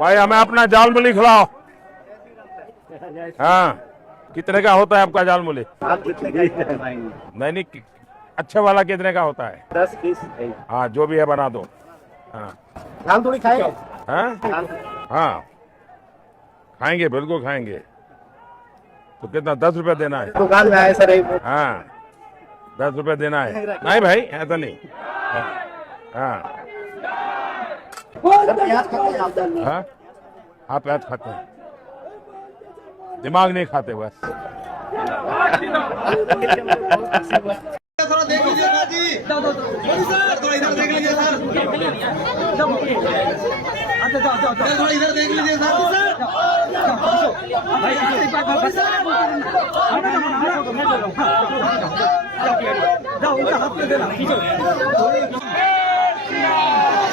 भाई हमें अपना जाल मूली खिलाओ। हाँ, कितने का होता है आपका जाल मूली? आप कितने का भाई? नहीं, अच्छे वाला कितने का होता है? 10-20। हाँ, जो भी है बना दो। हाँ धान थोड़ी खाएगा। हाँ हाँ, खाएंगे, बिल्कुल खाएंगे। तो कितना, 10 रुपए देना है? दुकान में आए सर। हाँ, 10 रुपए देना है। नहीं भाई, ऐसा नहीं। हाँ प्याज खाते हैं आप? हाँ, आप प्याज खाते हैं, दिमाग नहीं खाते बस। थोड़ा देख लीजिए सर जी। सर थोड़ा इधर देख लीजिए सर। थोड़ा इधर देख लीजिए सर।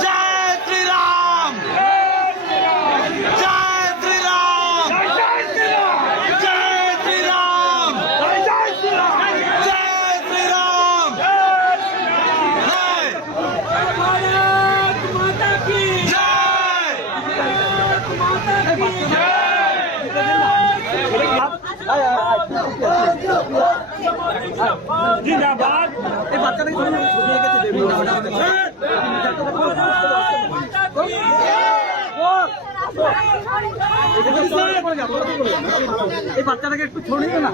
जय श्री राम, जय श्री राम, जय श्री राम, जय श्री राम। भारत माता की जय। जिंदाबाद। বাচ্চাটাকে একটু ছড়িয়ে না।